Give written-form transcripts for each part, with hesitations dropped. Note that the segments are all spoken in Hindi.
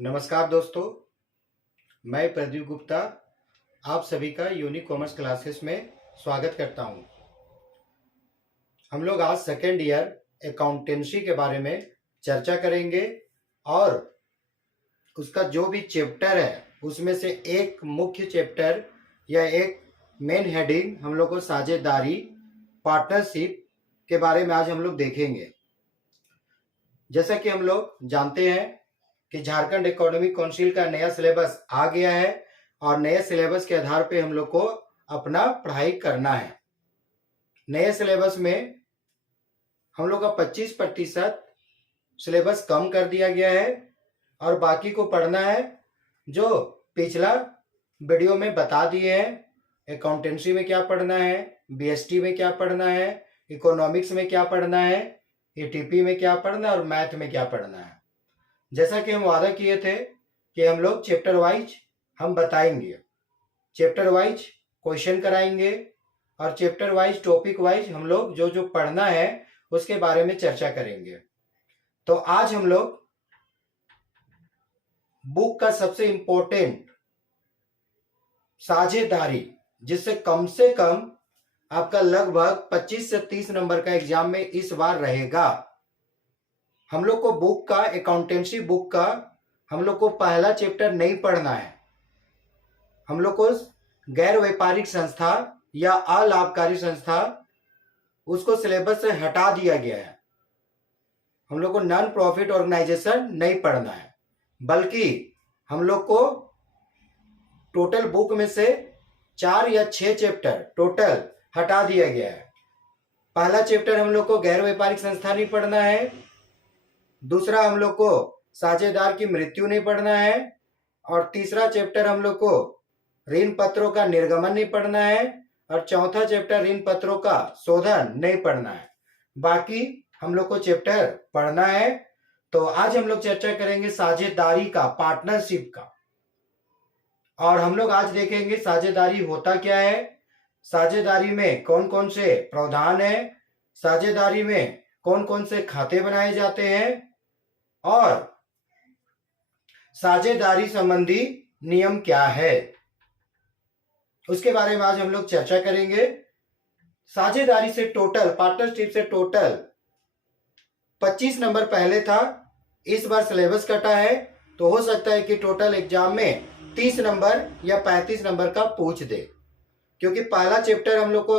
नमस्कार दोस्तों, मैं प्रदीप गुप्ता आप सभी का यूनिक कॉमर्स क्लासेस में स्वागत करता हूं। हम लोग आज सेकेंड ईयर अकाउंटेंसी के बारे में चर्चा करेंगे और उसका जो भी चैप्टर है उसमें से एक मुख्य चैप्टर या एक मेन हेडिंग हम लोग को साझेदारी पार्टनरशिप के बारे में आज हम लोग देखेंगे। जैसा कि हम लोग जानते हैं कि झारखंड इकोनॉमिक काउंसिल का नया सिलेबस आ गया है और नए सिलेबस के आधार पे हम लोग को अपना पढ़ाई करना है। नए सिलेबस में हम लोग का 25% सिलेबस कम कर दिया गया है और बाकी को पढ़ना है जो पिछला वीडियो में बता दिए हैं। अकाउंटेंसी में क्या पढ़ना है, बीएसटी में क्या पढ़ना है, इकोनॉमिक्स में क्या पढ़ना है, एटीपी में क्या पढ़ना है और मैथ में क्या पढ़ना है। जैसा कि हम वादा किए थे कि हम लोग चैप्टर वाइज हम बताएंगे, चैप्टर वाइज क्वेश्चन कराएंगे और चैप्टर वाइज टॉपिक वाइज हम लोग जो जो पढ़ना है उसके बारे में चर्चा करेंगे। तो आज हम लोग बुक का सबसे इंपॉर्टेंट साझेदारी, जिससे कम आपका लगभग 25 से 30 नंबर का एग्जाम में इस बार रहेगा। हम लोग को बुक का, अकाउंटेंसी बुक का हम लोग को पहला चैप्टर नहीं पढ़ना है। हम लोग को गैर व्यापारिक संस्था या अलाभकारी संस्था उसको सिलेबस से हटा दिया गया है। हम लोग को नॉन प्रॉफिट ऑर्गेनाइजेशन नहीं पढ़ना है, बल्कि हम लोग को टोटल बुक में से 4 या 6 चैप्टर टोटल हटा दिया गया है। पहला चैप्टर हम लोग को गैर व्यापारिक संस्था नहीं पढ़ना है, दूसरा हम लोग को साझेदार की मृत्यु नहीं पढ़ना है और तीसरा चैप्टर हम लोग को ऋण पत्रों का निर्गमन नहीं पढ़ना है और चौथा चैप्टर ऋण पत्रों का शोधन नहीं पढ़ना है। बाकी हम लोग को चैप्टर पढ़ना है। तो आज हम लोग चर्चा करेंगे साझेदारी का, पार्टनरशिप का, और हम लोग आज देखेंगे साझेदारी होता क्या है, साझेदारी में कौन कौन से प्रावधान है, साझेदारी में कौन कौन से खाते बनाए जाते हैं और साझेदारी संबंधी नियम क्या है, उसके बारे में आज हम लोग चर्चा करेंगे। साझेदारी से टोटल, पार्टनरशिप से टोटल 25 नंबर पहले था, इस बार सिलेबस कटा है तो हो सकता है कि टोटल एग्जाम में 30 नंबर या 35 नंबर का पूछ दे, क्योंकि पहला चैप्टर हम लोग को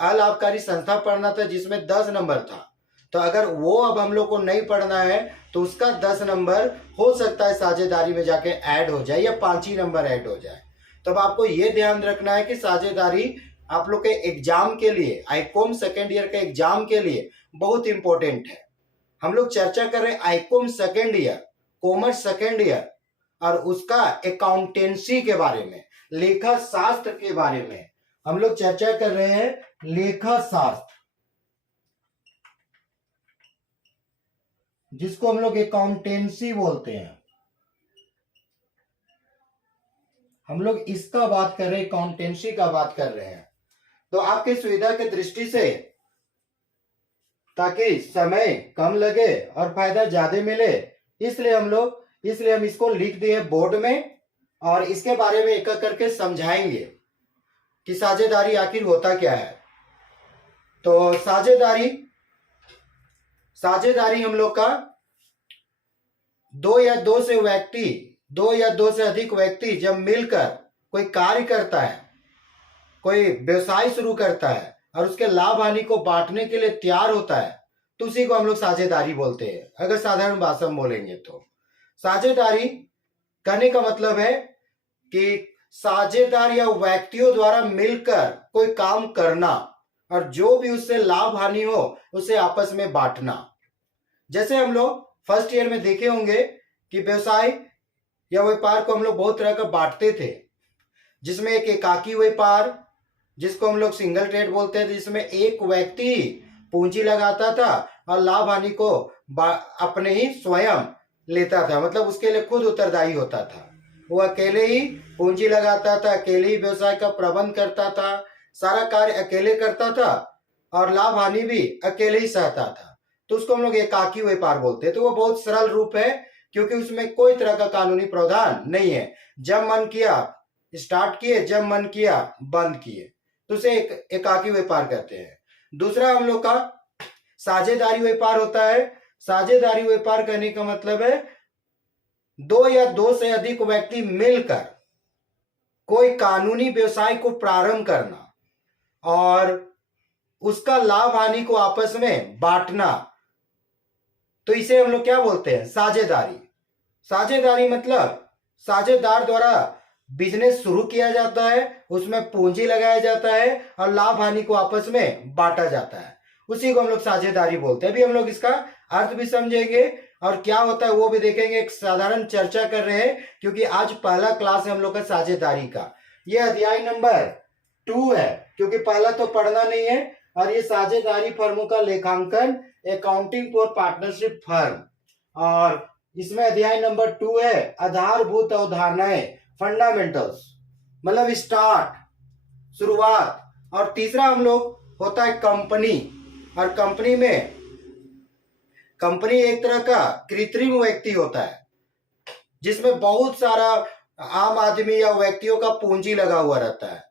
अलाभकारी संस्था पढ़ना था जिसमें 10 नंबर था। तो अगर वो अब हम लोग को नहीं पढ़ना है तो उसका 10 नंबर हो सकता है साझेदारी में जाके ऐड हो जाए या 5 ही नंबर ऐड हो जाए। तब आपको ये ध्यान रखना है कि साझेदारी आप लोग के एग्जाम के लिए, आईकॉम सेकेंड ईयर के एग्जाम के लिए बहुत इंपॉर्टेंट है। हम लोग चर्चा कर रहे हैं Icom second year, commerce second year और उसका अकाउंटेंसी के बारे में, लेखा शास्त्र के बारे में हम लोग चर्चा कर रहे हैं। लेखा शास्त्र, जिसको हम लोग अकाउंटेंसी बोलते हैं, हम लोग इसका बात कर रहे हैं, अकाउंटेंसी का बात कर रहे हैं। तो आपकी सुविधा की दृष्टि से, ताकि समय कम लगे और फायदा ज्यादा मिले, इसलिए हम इसको लिख दिए बोर्ड में और इसके बारे में एक एक करके समझाएंगे कि साझेदारी आखिर होता क्या है। तो साझेदारी हम लोग का दो या दो से अधिक व्यक्ति जब मिलकर कोई कार्य करता है, कोई व्यवसाय शुरू करता है और उसके लाभ हानि को बांटने के लिए तैयार होता है, तो उसी को हम लोग साझेदारी बोलते हैं। अगर साधारण भाषा में बोलेंगे तो साझेदारी कहने का मतलब है कि साझेदार या व्यक्तियों द्वारा मिलकर कोई काम करना और जो भी उससे लाभ हानि हो उसे आपस में बांटना। जैसे हम लोग फर्स्ट ईयर में देखे होंगे कि व्यवसाय या व्यापार को हम लोग बहुत तरह का बांटते थे, जिसमें एक एकाकी व्यापार, जिसको हम लोग सिंगल ट्रेड बोलते थे, जिसमें एक व्यक्ति पूंजी लगाता था और लाभ हानि को अपने ही स्वयं लेता था, मतलब उसके लिए खुद उत्तरदायी होता था। वो अकेले ही पूंजी लगाता था, अकेले ही व्यवसाय का प्रबंध करता था, सारा कार्य अकेले करता था और लाभ हानि भी अकेले ही सहता था। तो उसको हम लोग एकाकी व्यापार बोलते हैं। तो वो बहुत सरल रूप है क्योंकि उसमें कोई तरह का कानूनी प्रावधान नहीं है। जब मन किया स्टार्ट किए, जब मन किया बंद किए, तो उसे एकाकी व्यापार कहते हैं। दूसरा हम लोग का साझेदारी व्यापार होता है। साझेदारी व्यापार कहने का मतलब है दो या दो से अधिक व्यक्ति मिलकर कोई कानूनी व्यवसाय को प्रारंभ करना और उसका लाभ हानि को आपस में बांटना। तो इसे हम लोग क्या बोलते हैं? साझेदारी। साझेदारी मतलब साझेदार द्वारा बिजनेस शुरू किया जाता है, उसमें पूंजी लगाया जाता है और लाभ हानि को आपस में बांटा जाता है, उसी को हम लोग साझेदारी बोलते हैं। अभी हम लोग इसका अर्थ भी समझेंगे और क्या होता है वो भी देखेंगे। एक साधारण चर्चा कर रहे हैं क्योंकि आज पहला क्लास है हम लोग का साझेदारी का। ये अध्याय नंबर 2 है क्योंकि पहला तो पढ़ना नहीं है। और ये साझेदारी फर्मों का लेखांकन, अकाउंटिंग फॉर पार्टनरशिप फर्म, और इसमें अध्याय नंबर 2 है आधारभूत अवधारणाएं, फंडामेंटल्स, मतलब स्टार्ट, शुरुआत। और तीसरा हम लोग होता है कंपनी। और कंपनी में कंपनी एक तरह का कृत्रिम व्यक्ति होता है जिसमें बहुत सारा आम आदमी या व्यक्तियों का पूंजी लगा हुआ रहता है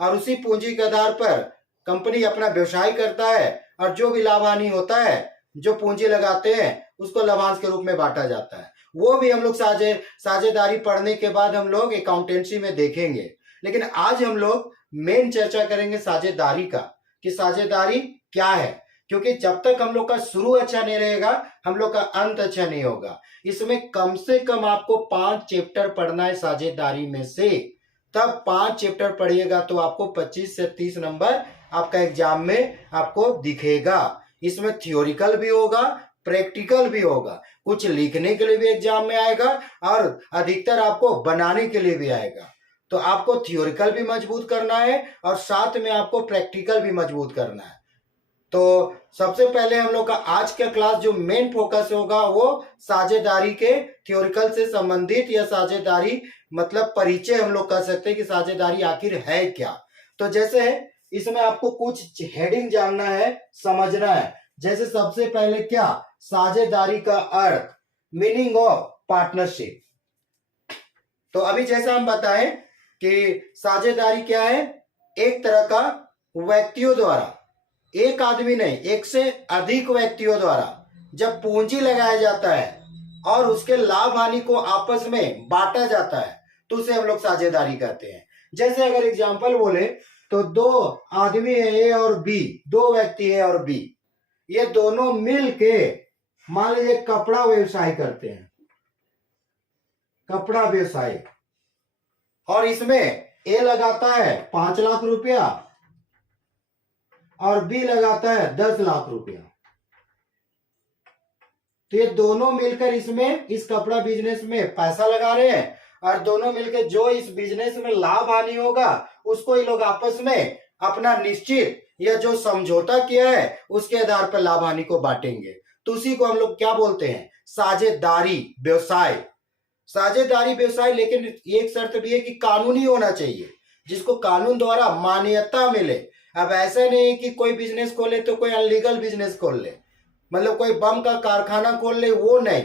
और उसी पूंजी के आधार पर कंपनी अपना व्यवसाय करता है और जो भी लाभ हानि होता है, जो पूंजी लगाते हैं उसको लाभांश के रूप में बांटा जाता है। वो भी हम लोग साझेदारी पढ़ने के बाद हम लोग अकाउंटेंसी में देखेंगे। लेकिन आज हम लोग मेन चर्चा करेंगे साझेदारी का, कि साझेदारी क्या है। क्योंकि जब तक हम लोग का शुरू अच्छा नहीं रहेगा हम लोग का अंत अच्छा नहीं होगा। इसमें कम से कम आपको 5 चैप्टर पढ़ना है साझेदारी में से। तब 5 चैप्टर पढ़िएगा तो आपको 25 से 30 नंबर आपका एग्जाम में आपको दिखेगा। इसमें थियोरिकल भी होगा, प्रैक्टिकल भी होगा, कुछ लिखने के लिए भी एग्जाम में आएगा और अधिकतर आपको बनाने के लिए भी आएगा। तो आपको थियोरिकल भी मजबूत करना है और साथ में आपको प्रैक्टिकल भी मजबूत करना है। तो सबसे पहले हम लोग का आज का क्लास जो मेन फोकस होगा वो साझेदारी के थियोरिकल से संबंधित, या साझेदारी मतलब परिचय हम लोग कह सकते हैं कि साझेदारी आखिर है क्या। तो जैसे इसमें आपको कुछ हेडिंग जानना है, समझना है। जैसे सबसे पहले क्या, साझेदारी का अर्थ, मीनिंग ऑफ पार्टनरशिप। तो अभी जैसा हम बताएं कि साझेदारी क्या है, एक तरह का व्यक्तियों द्वारा, एक आदमी नहीं एक से अधिक व्यक्तियों द्वारा जब पूंजी लगाया जाता है और उसके लाभ हानि को आपस में बांटा जाता है तो उसे हम लोग साझेदारी कहते हैं। जैसे अगर एग्जांपल बोले तो 2 आदमी है ए और बी, 2 व्यक्ति ए और बी, ये दोनों मिल के मान लीजिए कपड़ा व्यवसाय करते हैं, कपड़ा व्यवसाय, और इसमें ए लगाता है 5 लाख रुपया और बी लगाता है 10 लाख रुपया। तो ये दोनों मिलकर इसमें इस कपड़ा बिजनेस में पैसा लगा रहे हैं और दोनों मिलकर जो इस बिजनेस में लाभ हानि होगा उसको ये लोग आपस में अपना निश्चित या जो समझौता किया है उसके आधार पर लाभ हानि को बांटेंगे। तो उसी को हम लोग क्या बोलते हैं, साझेदारी व्यवसाय। साझेदारी व्यवसाय, लेकिन एक शर्त भी है कि कानूनी होना चाहिए, जिसको कानून द्वारा मान्यता मिले। अब ऐसा नहीं कि कोई बिजनेस खोले तो कोई अनलीगल बिजनेस खोल ले, मतलब कोई बम का कारखाना खोल ले, वो नहीं।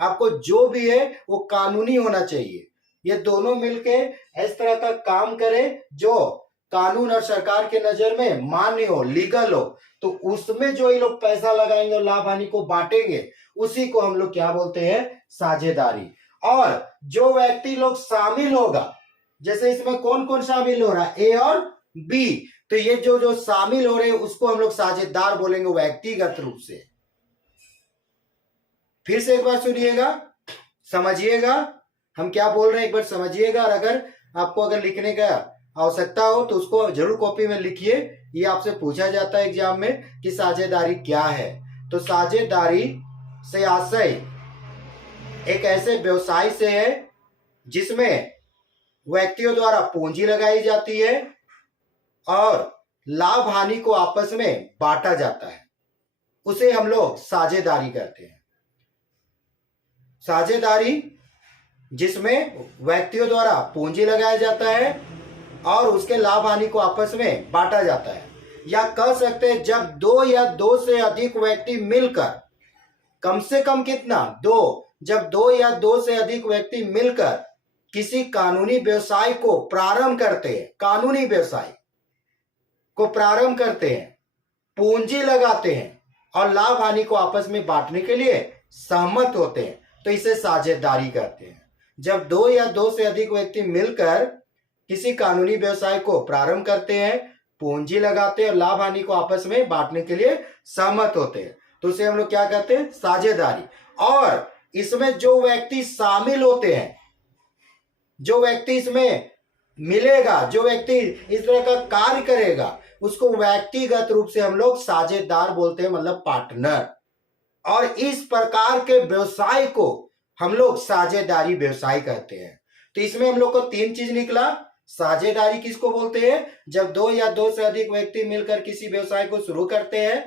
आपको जो भी है वो कानूनी होना चाहिए। ये दोनों मिलके इस तरह का काम करें जो कानून और सरकार के नजर में मान्य हो, लीगल हो, तो उसमें जो ये लोग पैसा लगाएंगे और लाभ हानि को बांटेंगे उसी को हम लोग क्या बोलते हैं, साझेदारी। और जो व्यक्ति लोग शामिल होगा, जैसे इसमें कौन कौन शामिल हो रहा है, ए और बी, तो ये जो शामिल हो रहे हैं उसको हम लोग साझेदार बोलेंगे व्यक्तिगत रूप से। फिर से एक बार सुनिएगा, समझिएगा हम क्या बोल रहे हैं, एक बार समझिएगा। और अगर आपको लिखने का आवश्यकता हो तो उसको जरूर कॉपी में लिखिए। ये आपसे पूछा जाता है एग्जाम में कि साझेदारी क्या है। तो साझेदारी से आशय एक ऐसे व्यवसाय से है जिसमें व्यक्तियों द्वारा पूंजी लगाई जाती है और लाभ हानि को आपस में बांटा जाता है, उसे हम लोग साझेदारी कहते हैं। साझेदारी जिसमें व्यक्तियों द्वारा पूंजी लगाया जाता है और उसके लाभ हानि को आपस में बांटा जाता है, या कह सकते हैं जब 2 या 2 से अधिक व्यक्ति मिलकर, कम से कम कितना, 2, जब दो या दो से अधिक व्यक्ति मिलकर किसी कानूनी व्यवसाय को प्रारंभ करते हैं, कानूनी व्यवसाय को प्रारंभ करते हैं, पूंजी लगाते हैं और लाभ हानि को आपस में बांटने के लिए सहमत होते हैं, तो इसे साझेदारी कहते हैं। जब दो या दो से अधिक व्यक्ति मिलकर किसी कानूनी व्यवसाय को प्रारंभ करते हैं, पूंजी लगाते हैं और लाभ हानि को आपस में बांटने के लिए सहमत होते हैं, तो उसे हम लोग क्या कहते हैं? साझेदारी। और इसमें जो व्यक्ति शामिल होते हैं, जो व्यक्ति इसमें मिलेगा, जो व्यक्ति इस तरह का कार्य करेगा, उसको व्यक्तिगत रूप से हम लोग साझेदार बोलते हैं, मतलब पार्टनर। और इस प्रकार के व्यवसाय को हम लोग साझेदारी व्यवसाय कहते हैं। तो इसमें हम लोग को तीन चीज निकला। साझेदारी किसको बोलते हैं? जब दो या दो से अधिक व्यक्ति मिलकर किसी व्यवसाय को शुरू करते हैं,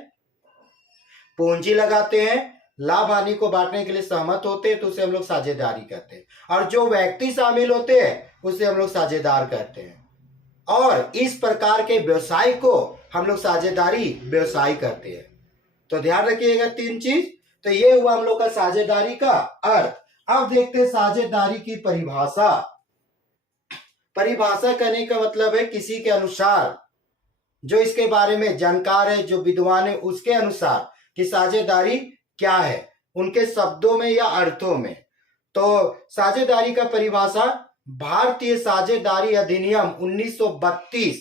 पूंजी लगाते हैं, लाभ हानि को बांटने के लिए सहमत होते हैं, तो उसे हम लोग साझेदारी कहते हैं। और जो व्यक्ति शामिल होते हैं उसे हम लोग साझेदार कहते हैं। और इस प्रकार के व्यवसाय को हम लोग साझेदारी व्यवसाय कहते हैं। तो ध्यान रखिएगा तीन चीज। तो ये हुआ हम लोग का साझेदारी का अर्थ। अब देखते हैं साझेदारी की परिभाषा। परिभाषा कहने का मतलब है किसी के अनुसार, जो इसके बारे में जानकार है, जो विद्वान है, उसके अनुसार कि साझेदारी क्या है, उनके शब्दों में या अर्थों में। तो साझेदारी का परिभाषा भारतीय साझेदारी अधिनियम 1932,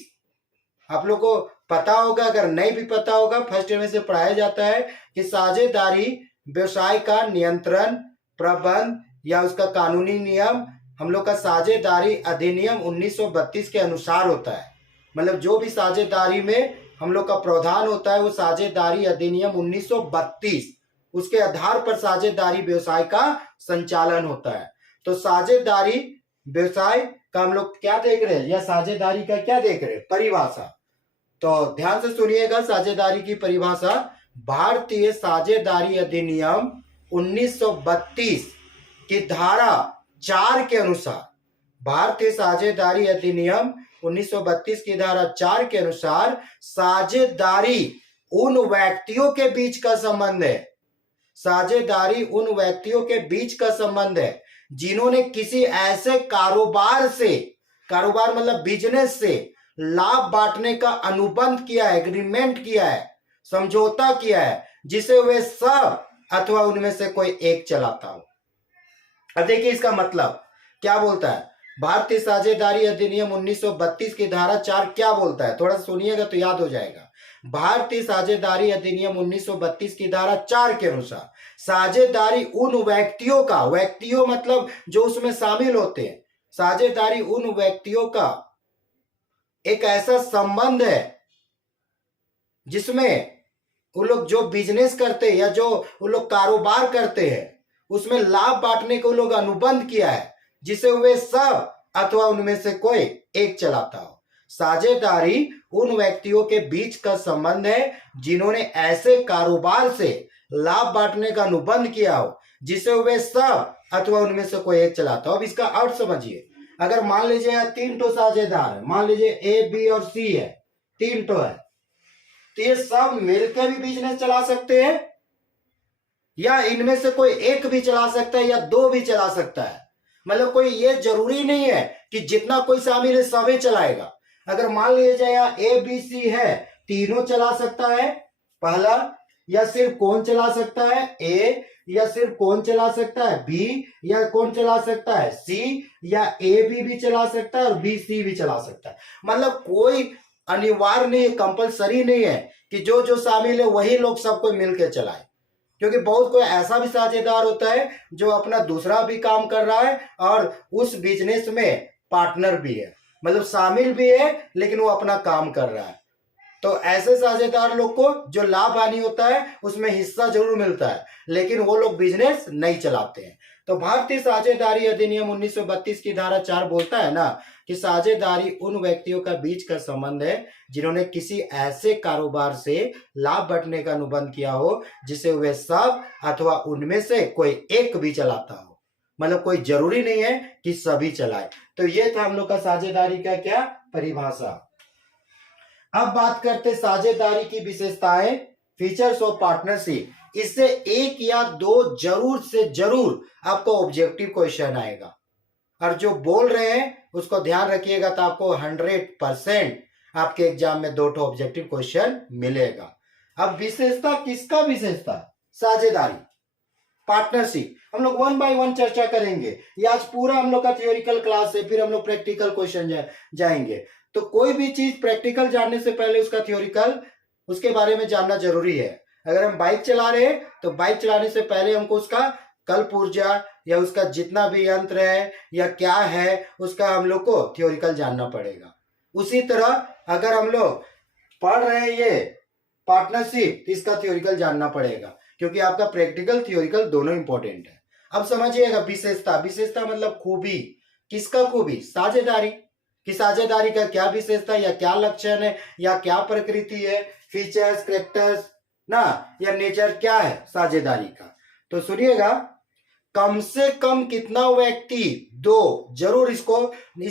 आप लोग को पता होगा, अगर नहीं भी पता होगा फर्स्ट ईयर में से पढ़ाया जाता है कि साझेदारी व्यवसाय का नियंत्रण, प्रबंध या उसका कानूनी नियम हम लोग का साझेदारी अधिनियम 1932 के अनुसार होता है। मतलब जो भी साझेदारी में हम लोग का प्रावधान होता है वो साझेदारी अधिनियम 1932, उसके आधार पर साझेदारी व्यवसाय का संचालन होता है। तो साझेदारी व्यवसाय का हम लोग क्या देख रहे हैं, या साझेदारी का क्या देख रहे हैं? परिभाषा। तो ध्यान से सुनिएगा साझेदारी की परिभाषा। भारतीय साझेदारी अधिनियम 1932 की धारा 4 के अनुसार, भारतीय साझेदारी अधिनियम 1932 की धारा 4 के अनुसार साझेदारी उन व्यक्तियों के बीच का संबंध है, साझेदारी उन व्यक्तियों के बीच का संबंध है जिन्होंने किसी ऐसे कारोबार से, कारोबार मतलब बिजनेस से लाभ बांटने का अनुबंध किया है, एग्रीमेंट किया है, समझौता किया है, जिसे वे सब अथवा उनमें से कोई एक चलाता हो। अब देखिए इसका मतलब क्या बोलता है। भारतीय साझेदारी अधिनियम 1932 की धारा 4 क्या बोलता है, थोड़ा सुनिएगा तो याद हो जाएगा। भारतीय साझेदारी अधिनियम 1932 की धारा 4 के अनुसार साझेदारी उन व्यक्तियों का, व्यक्तियों मतलब जो उसमें शामिल होते हैं, साझेदारी उन व्यक्तियों का एक ऐसा संबंध है जिसमें वो लोग जो बिजनेस करते हैं या जो वो लोग कारोबार करते हैं उसमें लाभ बांटने को लोग अनुबंध किया है, जिसे वे सब अथवा उनमें से कोई एक चलाता हो। साझेदारी उन व्यक्तियों के बीच का संबंध है जिन्होंने ऐसे कारोबार से लाभ बांटने का अनुबंध किया हो, जिसे वे सब अथवा उनमें से कोई एक चलाता हो। अब इसका अर्थ समझिए। अगर मान लीजिए 3 ठो साझेदार है, मान लीजिए ए, बी और सी है, 3 ठो है, तो ये सब मिलकर भी बिजनेस चला सकते हैं या इनमें से कोई एक भी चला सकता है या 2 भी चला सकता है। मतलब कोई ये जरूरी नहीं है कि जितना कोई शामिल है सभी चलाएगा। अगर मान लीजिए यहाँ ए बी सी है, तीनों चला सकता है पहला, या सिर्फ कौन चला सकता है ए, या सिर्फ कौन चला सकता है बी, या कौन चला सकता है सी, या ए बी भी चला सकता है और बी सी भी चला सकता है। मतलब कोई अनिवार्य नहीं है, कंपलसरी नहीं है कि जो जो शामिल है वही लोग सबको मिलकर चलाए, क्योंकि बहुत कोई ऐसा भी साझेदार होता है जो अपना दूसरा भी काम कर रहा है और उस बिजनेस में पार्टनर भी है, मतलब शामिल भी है लेकिन वो अपना काम कर रहा है। तो ऐसे साझेदार लोग को जो लाभ हानि होता है उसमें हिस्सा जरूर मिलता है, लेकिन वो लोग बिजनेस नहीं चलाते हैं। तो भारतीय साझेदारी अधिनियम 1932 की धारा 4 बोलता है ना कि साझेदारी उन व्यक्तियों का बीच का संबंध है जिन्होंने किसी ऐसे कारोबार से लाभ बांटने का अनुबंध किया हो जिसे वे सब अथवा उनमें से कोई एक भी चलाता हो। मतलब कोई जरूरी नहीं है कि सभी चलाए। तो ये था हम लोग का साझेदारी का क्या परिभाषा। अब बात करते साझेदारी की विशेषताएं, फीचर्स ऑफ पार्टनरशिप, इससे एक या दो जरूर से जरूर आपको ऑब्जेक्टिव क्वेश्चन आएगा, और जो बोल रहे हैं उसको ध्यान रखिएगा, तो आपको 100% आपके एग्जाम में 2 ऑब्जेक्टिव क्वेश्चन मिलेगा। अब विशेषता, किसका विशेषता? साझेदारी, पार्टनरशिप। हम लोग 1 बाय 1 चर्चा करेंगे। ये आज पूरा हम लोग का थियोरिकल क्लास है, फिर हम लोग प्रैक्टिकल क्वेश्चन जाएंगे। तो कोई भी चीज प्रैक्टिकल जानने से पहले उसका थियोरिकल, उसके बारे में जानना जरूरी है। अगर हम बाइक चला रहे हैं तो बाइक चलाने से पहले हमको उसका कल्प ऊर्जा या उसका जितना भी यंत्र है या क्या है, उसका हम लोग को थियोरिकल जानना पड़ेगा। उसी तरह अगर हम लोग पढ़ रहे हैं ये पार्टनरशिप, इसका थियोरिकल जानना पड़ेगा, क्योंकि आपका प्रैक्टिकल थियोरिकल दोनों इंपॉर्टेंट है। अब समझिएगा विशेषता। विशेषता मतलब खूबी। किसका खूबी? साझेदारी। कि साझेदारी का क्या विशेषता या क्या लक्षण है या क्या प्रकृति है, फीचर्स, कैरेक्टर्स ना, या नेचर क्या है साझेदारी का। तो सुनिएगा, कम से कम कितना व्यक्ति? 2। जरूर इस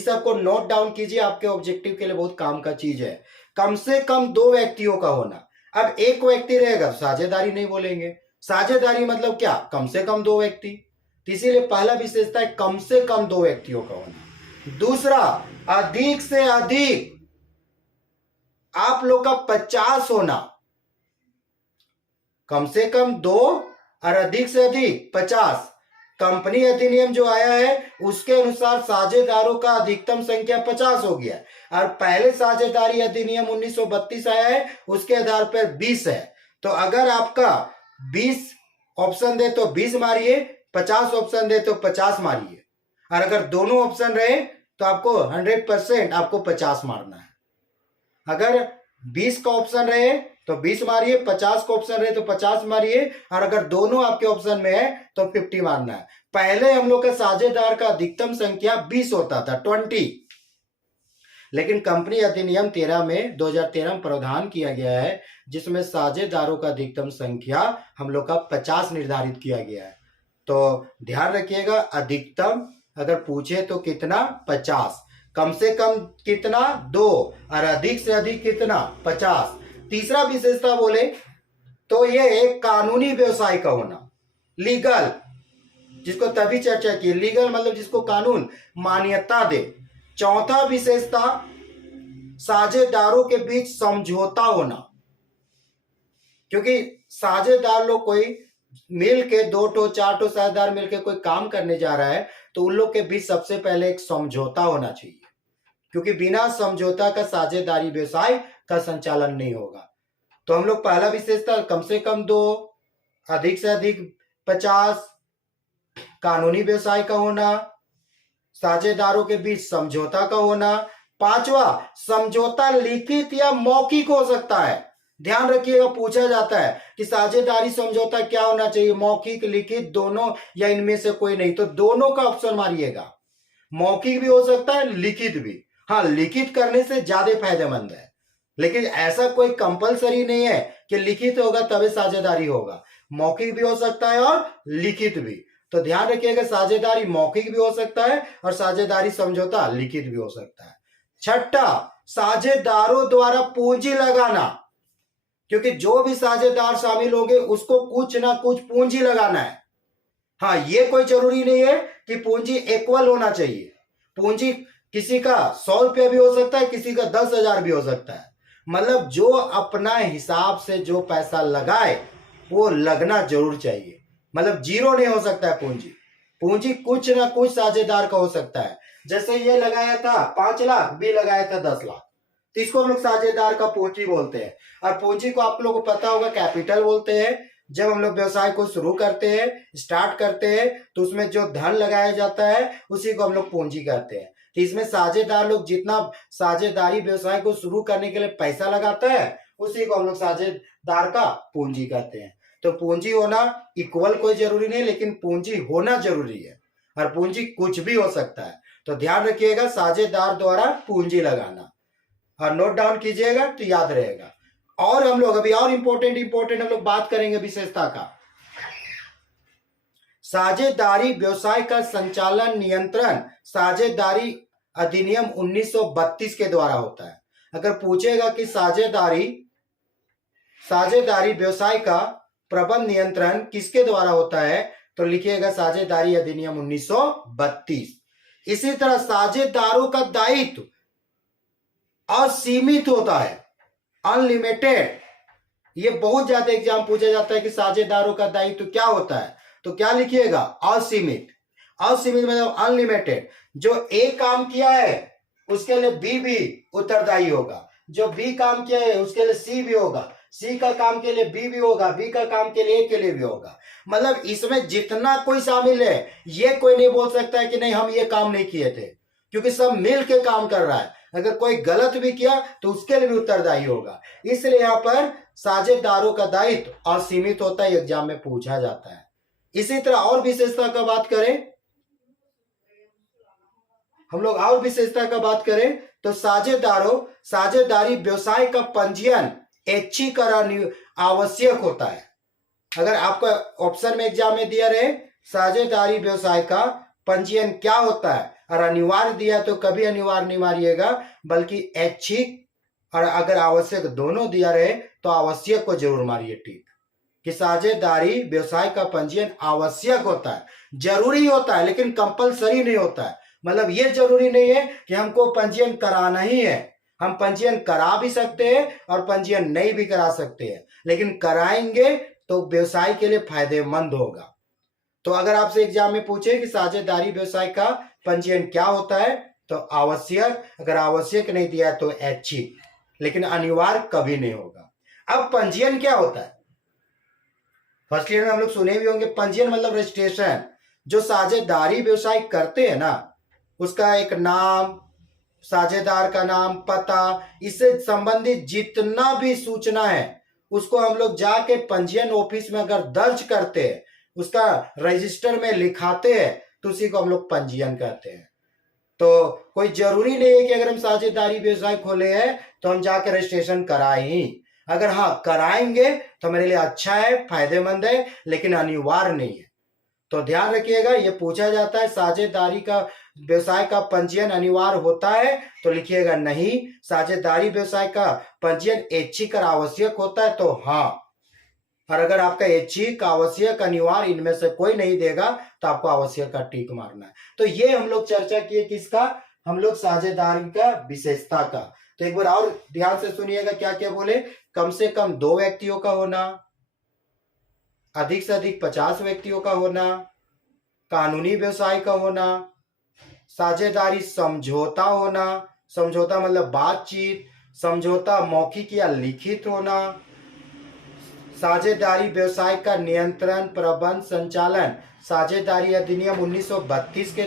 सबको नोट डाउन कीजिए, आपके ऑब्जेक्टिव के लिए बहुत काम का चीज है। कम से कम 2 व्यक्तियों का होना। अब एक व्यक्ति रहेगा तो साझेदारी नहीं बोलेंगे। साझेदारी मतलब क्या? कम से कम 2 व्यक्ति। तो इसीलिए पहला विशेषता है कम से कम 2 व्यक्तियों का होना। दूसरा, अधिक से अधिक आप लोग का 50 होना। कम से कम 2 और अधिक से अधिक 50। कंपनी अधिनियम जो आया है उसके अनुसार साझेदारों का अधिकतम संख्या 50 हो गया, और पहले साझेदारी अधिनियम 1932 आया है, उसके आधार पर 20 है। तो अगर आपका 20 ऑप्शन दे तो 20 मारिए, 50 ऑप्शन दे तो 50 मारिए, और अगर दोनों ऑप्शन रहे तो आपको 100% आपको 50 मारना है। अगर 20 का ऑप्शन रहे तो 20 मारिए, 50 का ऑप्शन रहे तो 50 मारिए, और अगर दोनों आपके ऑप्शन में है तो 50 मारना है। पहले हम लोग का साझेदार का अधिकतम संख्या 20 होता था, 20, लेकिन कंपनी अधिनियम 2013 में प्रावधान किया गया है, जिसमें साझेदारों का अधिकतम संख्या हम लोग का 50 निर्धारित किया गया है। तो ध्यान रखिएगा, अधिकतम अगर पूछे तो कितना? 50। कम से कम कितना? 2, और अधिक से अधिक कितना? 50। तीसरा विशेषता बोले तो ये एक कानूनी व्यवसाय का होना, लीगल, जिसको तभी चर्चा की, लीगल मतलब जिसको कानून मान्यता दे। चौथा विशेषता, साझेदारों के बीच समझौता होना, क्योंकि साझेदार लोग कोई मिल के 2 4 साझेदार मिलके कोई काम करने जा रहा है तो उन लोग के बीच सबसे पहले एक समझौता होना चाहिए, क्योंकि बिना समझौता का साझेदारी व्यवसाय का संचालन नहीं होगा। तो हम लोग पहला विशेषता कम से कम 2, अधिक से अधिक 50, कानूनी व्यवसाय का होना, साझेदारों के बीच समझौता का होना। 5वां, समझौता लिखित या मौखिक हो सकता है। ध्यान रखिएगा, पूछा जाता है कि साझेदारी समझौता क्या होना चाहिए, मौखिक, लिखित, दोनों या इनमें से कोई नहीं, तो दोनों का ऑप्शन मारिएगा। मौखिक भी हो सकता है, लिखित भी। हाँ, लिखित करने से ज्यादा फायदेमंद है, लेकिन ऐसा कोई कंपलसरी नहीं है कि लिखित होगा तभी साझेदारी होगा। मौखिक भी हो सकता है और लिखित भी। तो ध्यान रखिएगा, साझेदारी मौखिक भी हो सकता है और साझेदारी समझौता लिखित भी हो सकता है। 6, साझेदारों द्वारा पूंजी लगाना, क्योंकि जो भी साझेदार शामिल होंगे उसको कुछ ना कुछ पूंजी लगाना है। हाँ, ये कोई जरूरी नहीं है कि पूंजी इक्वल होना चाहिए। पूंजी किसी का 100 रुपया भी हो सकता है, किसी का 10,000 भी हो सकता है। मतलब जो अपना हिसाब से जो पैसा लगाए वो लगना जरूर चाहिए, मतलब जीरो नहीं हो सकता है पूंजी। पूंजी कुछ ना कुछ साझेदार का हो सकता है। जैसे ये लगाया था 5 लाख, बी लगाया था 10 लाख, तो इसको हम लोग साझेदार का पूंजी बोलते हैं। और पूंजी को आप लोगों को पता होगा कैपिटल बोलते हैं। जब हम लोग व्यवसाय को शुरू करते हैं, स्टार्ट करते हैं, तो उसमें जो धन लगाया जाता है उसी को हम लोग पूंजी कहते हैं। तो इसमें साझेदार लोग जितना साझेदारी व्यवसाय को शुरू करने के लिए पैसा लगाता है उसी को हम लोग साझेदार का पूंजी कहते हैं। तो पूंजी होना इक्वल कोई जरूरी नहीं, लेकिन पूंजी होना जरूरी है, और पूंजी कुछ भी हो सकता है। तो ध्यान रखिएगा, साझेदार द्वारा पूंजी लगाना, और नोट डाउन कीजिएगा तो याद रहेगा। और हम लोग अभी और इंपॉर्टेंट हम लोग बात करेंगे विशेषता का। साझेदारी व्यवसाय का संचालन नियंत्रण साझेदारी अधिनियम 1932 के द्वारा होता है। अगर पूछेगा कि साझेदारी व्यवसाय का प्रबंध नियंत्रण किसके द्वारा होता है? तो लिखिएगा साझेदारी अधिनियम 1932। इसी तरह साझेदारों का दायित्व असीमित होता है, अनलिमिटेड। ये बहुत ज्यादा एग्जाम पूछा जाता है कि साझेदारों का दायित्व क्या होता है, तो क्या लिखिएगा? असीमित। असीमित मतलब अनलिमिटेड। जो ए काम किया है उसके लिए बी भी उत्तरदायी होगा, जो बी काम किया है उसके लिए सी भी होगा, सी का काम के लिए बी भी होगा, बी का काम के लिए ए के लिए भी होगा। मतलब इसमें जितना कोई शामिल है ये कोई नहीं बोल सकता है कि नहीं हम ये काम नहीं किए थे, क्योंकि सब मिल के काम कर रहा है। अगर कोई गलत भी किया तो उसके लिए भी उत्तरदायी होगा। इसलिए यहाँ पर साझेदारों का दायित्व असीमित होता है, एग्जाम में पूछा जाता है। इसी तरह और विशेषता का बात करें, हम लोग और विशेषता का बात करें तो साझेदारी व्यवसाय का पंजीयन ऐच्छिकरण आवश्यक होता है। अगर आपको ऑप्शन में एग्जाम में दिया रहे साझेदारी व्यवसाय का पंजीयन क्या होता है और अनिवार्य दिया तो कभी अनिवार्य नहीं मारिएगा, बल्कि ऐच्छिक और अगर आवश्यक दोनों दिया रहे तो आवश्यक को जरूर मारिए टिक, कि साझेदारी व्यवसाय का पंजीयन आवश्यक होता है, जरूरी होता है, लेकिन कंपलसरी नहीं होता है। मतलब ये जरूरी नहीं है कि हमको पंजीयन कराना ही है, हम पंजीयन करा भी सकते हैं और पंजीयन नहीं भी करा सकते हैं, लेकिन कराएंगे तो व्यवसाय के लिए फायदेमंद होगा। तो अगर आपसे एग्जाम में पूछे कि साझेदारी व्यवसाय का पंजीयन क्या होता है तो आवश्यक, अगर आवश्यक नहीं दिया तो ऐच्छिक, लेकिन अनिवार्य कभी नहीं होगा। अब पंजीयन क्या होता है? फर्स्ट ईयर में हम लोग सुने भी होंगे, पंजीयन मतलब रजिस्ट्रेशन। जो साझेदारी व्यवसाय करते हैं ना उसका एक नाम, साझेदार का नाम, पता, इससे संबंधित जितना भी सूचना है उसको हम लोग जाके पंजीयन ऑफिस में अगर दर्ज करते हैं, उसका रजिस्टर में लिखाते हैं, तो उसी को हम लोग पंजीयन कहते हैं। तो कोई जरूरी नहीं है कि अगर हम साझेदारी व्यवसाय खोले हैं तो हम जाके रजिस्ट्रेशन कराएं ही। अगर हाँ कराएंगे तो मेरे लिए अच्छा है, फायदेमंद है, लेकिन अनिवार्य नहीं है। तो ध्यान रखिएगा, ये पूछा जाता है साझेदारी का व्यवसाय का पंजीयन अनिवार्य होता है तो लिखिएगा नहीं, साझेदारी व्यवसाय का पंजीयन ऐच्छिक और आवश्यक होता है तो हाँ। और अगर आपका ऐच्छिक, आवश्यक, अनिवार्य इनमें से कोई नहीं देगा तो आपको आवश्यक का टिक मारना है। तो ये हम लोग चर्चा किए किसका? हम लोग साझेदारी का विशेषता का। तो एक बार और ध्यान से सुनिएगा क्या क्या बोले। कम से कम 2 व्यक्तियों का होना, अधिक से अधिक 50 व्यक्तियों का होना, कानूनी व्यवसाय का होना, साझेदारी समझौता होना, समझौता मतलब बातचीत, समझौता मौखिक या लिखित होना, साझेदारी व्यवसाय का नियंत्रण, प्रबंध, संचालन साझेदारी अधिनियम 1932 के